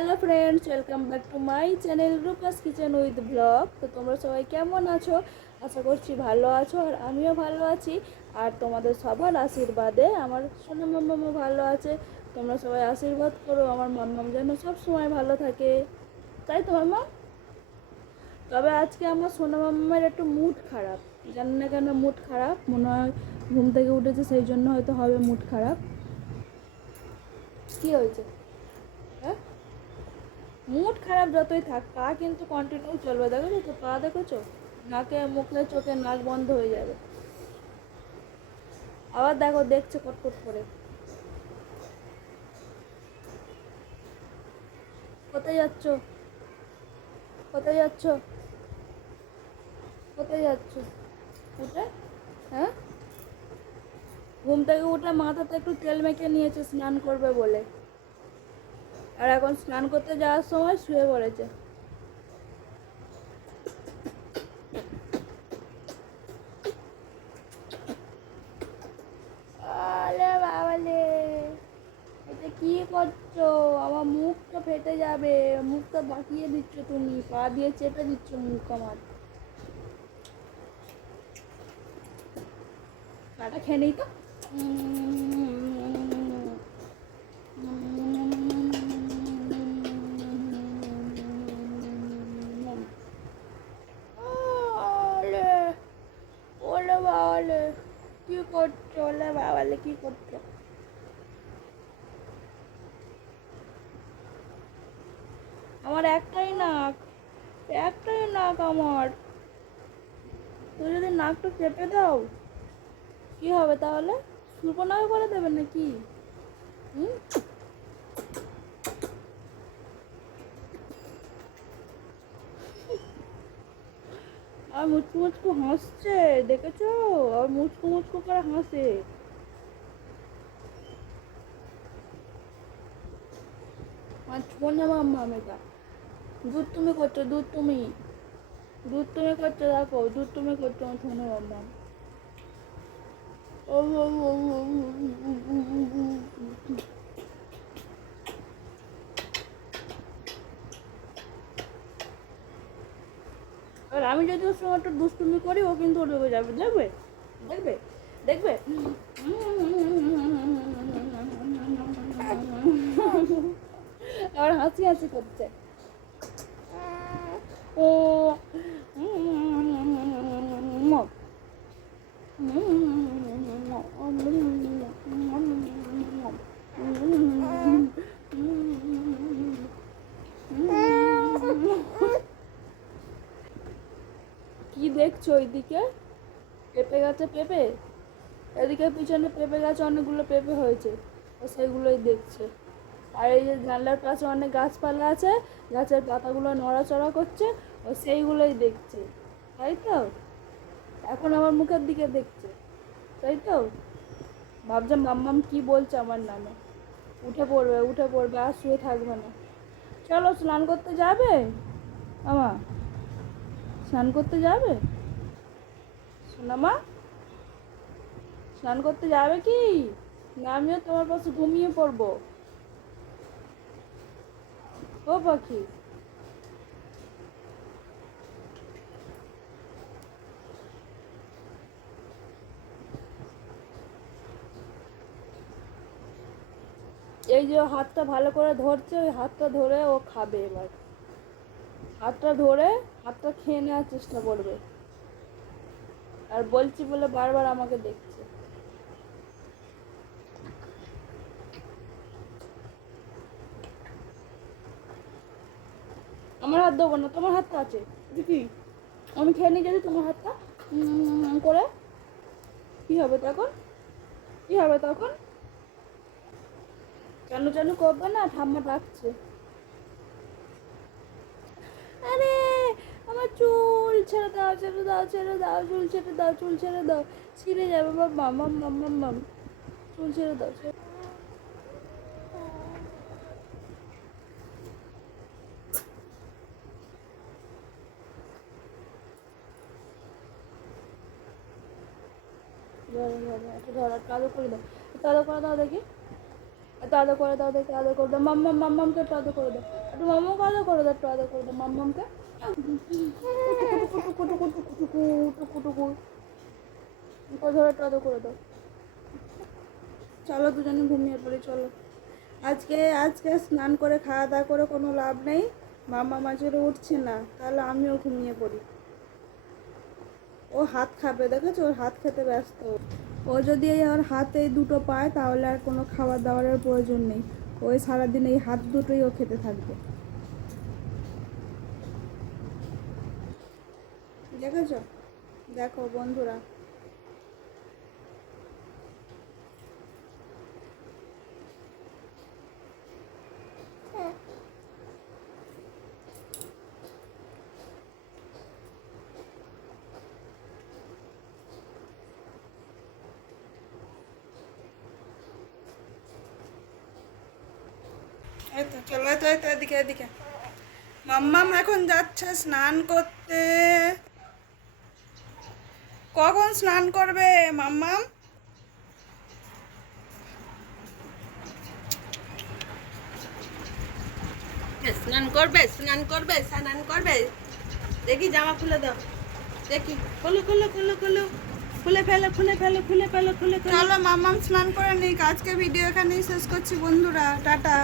Hello friends, welcome back to my channel Rupa's kitchen with blog. তো তোমরা সবাই কেমন আছো? আশা করছি ভালো আছো, আর আমিও ভালো আছি। আর তোমাদের সবার আশীর্বাদে আমার সোনা মাম্মামও ভালো আছে। তোমরা সবাই আশীর্বাদ করো আমার মাম্মাম যেন সব সময় ভালো থাকে, তাই তো মাম্মা? তবে আজকে আমার সোনা মাম্মার একটু মুড খারাপ। জানি না কেন মুড খারাপ, মনে হয় ঘুম থেকে উঠেছে সেই জন্য হয়তো হবে মুড খারাপ। কি হয়েছে? হ্যাঁ, মুড খারাপ যতই থাক, পা কিন্তু কন্টিনিউ চলবে। দেখেছো তো পা, দেখেছো? নাকে মুখে চোখে নাক বন্ধ হয়ে যাবে। আবার দেখো, দেখছে কটকট করে। কোথায় যাচ্ছ? কোথায় যাচ্ছ? কোথায় যাচ্ছ উঠে? হ্যাঁ, ঘুম থেকে উঠে মাথাতে একটু তেল মেখে নিয়েছে স্নান করবে বলে, আর এখন স্নান করতে যাওয়ার সময় শুয়ে পড়েছে। আরে বাবালে, এটা কি করছো? আমার মুখটা ফেটে যাবে। মুখটা বাঁকিয়ে দিচ্ছ তুমি, পা দিয়ে চেপে দিচ্ছ মুখ আমার। পাটা খেয়ে নেই তো। ওলে, ওলে বাবালে, কি করছো? ওলে বাবালে, কি করছো? আমার একটাই নাক, একটাই নাক আমার। তুই যদি নাকটা চেপে দাও কি হবে তাহলে? সুপনাও করে দেবেন নাকি? হুম? আর মুচকু মুচকু হাসছে, দেখেছো? আর মুচকু মুচকু করে হাসে। আর ছোঁয়া মাম্মা এটা দুধ তুমি করছো, দুধ তুমি, দুধ তুমি করছো, দেখো দুধ তুমি করছো আমার ছোঁয়া মাম্মা। আর আমি যদি ওর সঙ্গে একটু দুষ্টুমি করি, ও কিন্তু উঠে যাবে, দেখবে দেখবে দেখবে। আবার হাসি হাসি করছে। ও কি দেখছো ওইদিকে? পেঁপে গাছে পেঁপে, এদিকে পিছনে পেঁপে গাছে অনেকগুলো পেঁপে হয়েছে, ও সেগুলোই দেখছে। আর এই যে জানলার পাশে অনেক গাছপালা আছে, গাছের পাতাগুলো নড়াচড়া করছে, ও সেইগুলোই দেখছে, তাই তো? এখন আমার মুখের দিকে দেখছে, তাই তো? ভাবছে মাম্মাম কি বলছে আমার নামে। উঠে পড়বে, উঠে পড়বে, আর শুয়ে থাকবে না। চলো স্নান করতে যাবে আমা? স্নান করতে যাবে সোনামা? স্নান করতে যাবে কি? না আমিও তোমার পাশে ঘুমিয়ে পড়বো। ও পাখি, এই যে ও হাতটা ভালো করে ধরছে, ওই হাতটা ধরে ও খাবে এবার। হাতটা ধরে হাতটা খেয়ে নেওয়ার চেষ্টা করবে, আর বলছি বলে বারবার আমাকে দেখছে। আমার হাত দেবো না, তোমার হাতটা আছে কি? আমি খেয়ে নিই যদি তোমার হাতটা করে, কি হবে তখন? কি হবে তখন? কেন যেন করবে না, ঠাম্মা ডাকছে। আরে আমার চুল ছেড়ে দাও, ছেড়ে দাও, ছেড়ে দাও, চুল ছেড়ে দাও, চুল ছেড়ে দাও, ছিঁড়ে যাবে বাবা, মাম মাম মাম মাম। চুল ছেড়ে দাও, ধরো ধরো, একটু ধরো, একটু আদর করে দাও, একটু আদর করে দাও দেখি। একটু আদর করে দাও, দেখে আদর করে দাও। মাম্মামকে একটু আদর করে দাও, একটু মাম্মামকে আদর করে দাও, একটু আদর করে দাও মাম্মামকে। ধরে একটু আদর করে দাও। চলো দুজনে ঘুমিয়ে পড়ি, চলো। আজকে স্নান করে খাওয়া দাওয়া করে কোনো লাভ নেই, মাম্মা মাঝেরে উঠছে না, তাহলে আমিও ঘুমিয়ে পড়ি। ও হাত খাবে, দেখেছো ওর হাত খেতে ব্যস্ত। ও যদি ওর হাতে দুটো পায় তাহলে আর কোনো খাবার দাবারের প্রয়োজন নেই, ওই সারাদিন এই হাত দুটোই ও খেতে থাকবে। দেখেছো, দেখো বন্ধুরা। এই তো চলো, এই তো এদিকে এদিকে। মাম্মাম এখন যাচ্ছে স্নান করতে। কখন স্নান করবে মাম্মাম? স্নান করবে, স্নান করবে, স্নান করবে। দেখি জামা খুলে দাও, দেখি। খুলো খুলো খুলো খুলো, খুলে ফেলো খুলে ফেলো খুলে ফেলো খুলে ফেলো। চলো মাম্মাম স্নান করে নিক। আজকে ভিডিও এখানেই শেষ করছি বন্ধুরা, টাটা।